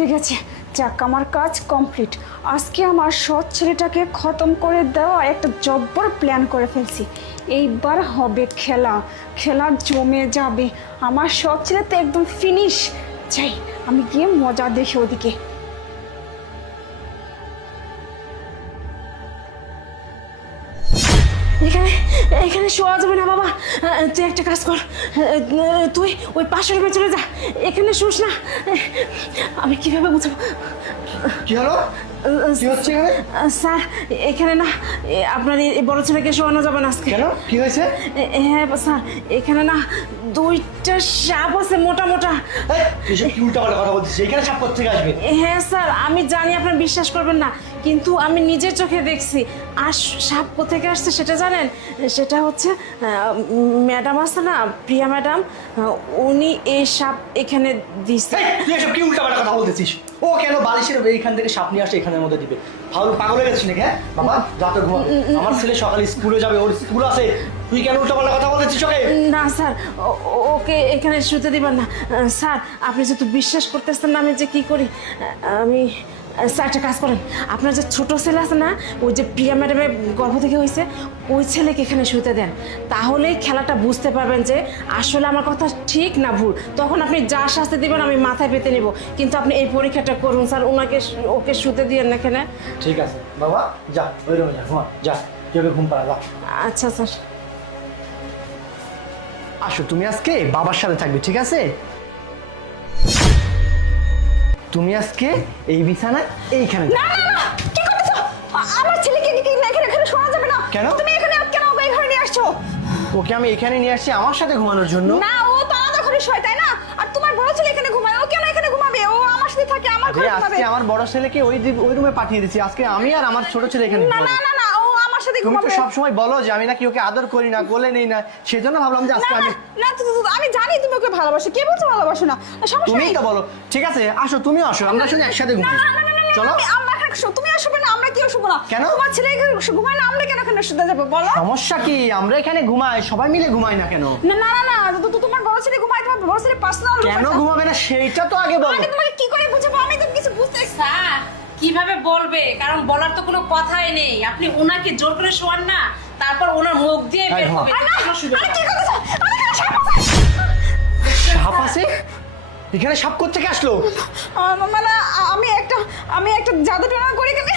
ঢুকে গেছে। যাক, আমার কাজ কমপ্লিট। আজকে আমার সৎ ছেলেটাকে খতম করে দেওয়া একটা জব্বর প্ল্যান করে ফেলছি। এইবার হবে খেলা, খেলা জমে যাবে। আমার সৎ ছেলে তো একদম ফিনিশ। যাই, আমি গিয়ে মজা দেখি ওদিকে। এখানে এখানে শোয়া যাবে না বাবা। তুই একটা কাজ কর, তুই ওই পাশের রুমে চলে যা, এখানে শুস না। আমি কিভাবে বুঝাবো? কি হলো? কি হচ্ছে এখানে? স্যার, এখানে না আপনার এই বড় ছেলেকে শোয়ানো যাবে না আজকে। কেন, কি হয়েছে? হ্যাঁ স্যার, এখানে না দুইটা সাপ আছে, মোটা মোটা। এসব কি উল্টাপাল্টা কথা বলছিস? এখানে সাপ কোথা থেকে আসবে? হ্যাঁ স্যার, আমি জানি আপনার বিশ্বাস করবেন না, কিন্তু আমি নিজের চোখে দেখছি। আর সাপ কোথেকে আসছে সেটা জানেন? সেটা হচ্ছে ম্যাডাম আছে না, প্রিয়া ম্যাডাম, উনি এই সাপ এখানে দিচ্ছে। তুই এসব কি উল্টাপাল্টা কথা বলতেছিস? ও কেন বালিশের এইখান থেকে সাপ নিয়ে আসে এখানের মধ্যে দিবে? পাগল হয়ে গেছিস নাকি? হ্যাঁ বাবা, রাতে ঘুমাবে। আমার ছেলে সকালে স্কুলে যাবে, ওর স্কুল আছে। তুই কেন উল্টাপাল্টা কথা বলতেছিস ওকে? না স্যার, ওকে এখানে শুতে দিবেন না। স্যার, আপনি যেহেতু বিশ্বাস করতেছেন না আমি যে কি করি, আমি স্যার একটা কাজ করেন, আপনার যে ছোট ছেলে আছে না, ওই যে প্রিয়া ম্যাডামের গর্ভ থেকে হয়েছে, ওই ছেলেকে এখানে শুতে দেন। তাহলেই খেলাটা বুঝতে পারবেন যে আসলে আমার কথা ঠিক না ভুল। তখন আপনি যা শাস্তি দিবেন আমি মাথায় পেতে নিব। কিন্তু আপনি এই পরীক্ষাটা করুন স্যার, ওকে শুতে দিয়েন না এখানে। ঠিক আছে বাবা, যা ওই রুমে যা, ঘুমা যা, তুই ঘুম পাড়া যা। আচ্ছা স্যার। আসো, তুমি আজকে বাবার সাথে থাকবে, ঠিক আছে? তুমি আজকে এই বিছানায় এইখানে। না না না, কি করতেছো? আমার ছেলেকে এখানে শোয়া যাবে না। কেন? তুমি এখানে কেন ওকে এখানে নিয়ে আসছো? ওকে আমি এখানে নিয়ে আসছি আমার সাথে ঘুমানোর জন্য। না, ও তো আমাদের ঘরে শোয়, তাই না? আর তোমার বড় ছেলে এখানে ঘুমায়, ও কেন এখানে ঘুমাবে? ও আমার সাথে থাকে, আমার ঘরে ঘুমাবে। আজকে আমার বড় ছেলেকে ওই রুমে পাঠিয়ে দিয়েছি। আজকে আমি আর আমার ছোট ছেলে এখানে না ঘুমাবো। না না না, ও আমার সাথে তুমি তো ঘুমাবে। সব সময় বলো যে আমি নাকি ওকে আদর করি না, কোলে নেই না, সেজন্য ভাবলাম যে আজকে না আমি। না, আমি জানি তুমি ওকে ভালোবাসো। কে বলছো ভালোবাসো না? সমস্যা তুমিই নেই। তো বলো। ঠিক আছে, আসো, তুমিও আসো, আমরা শুনে একসাথে না ঘুমাই। না না না, চলো। আমরা এখানে তুমি আসবে না, আমরা কেউ শুবো না। কেন? তোমার ছেলে এখানে ঘুমায় না, আমরা কেন এখানে শুতে যাবো বলো? সমস্যা কি? আমরা এখানে ঘুমাই, সবাই মিলে ঘুমাই না কেন? না না না না, তোমার বড় ছেলে ঘুমায়, তোমার বড় ছেলে পার্সোনাল। কেন ঘুমাবে না সেইটা তো আগে বলো। আমি তোমাকে কি করে বুঝাবো? আমি তো কিছু বুঝতে। স্যার কিভাবে বলবে, কারণ বলার তো কোনো কথাই নেই। আপনি ওনাকে জোর করে শোয়ান না, তারপর ওনার মুখ দিয়ে বের হবে। কোনো সুযোগ আরে নেই। কি করতেছো? আমি এখানে সাপ আছে। সাপ আছে? এখানে সাপ কোথা থেকে আসলো? মানে আমি একটা জাদু টোনা করে এখানে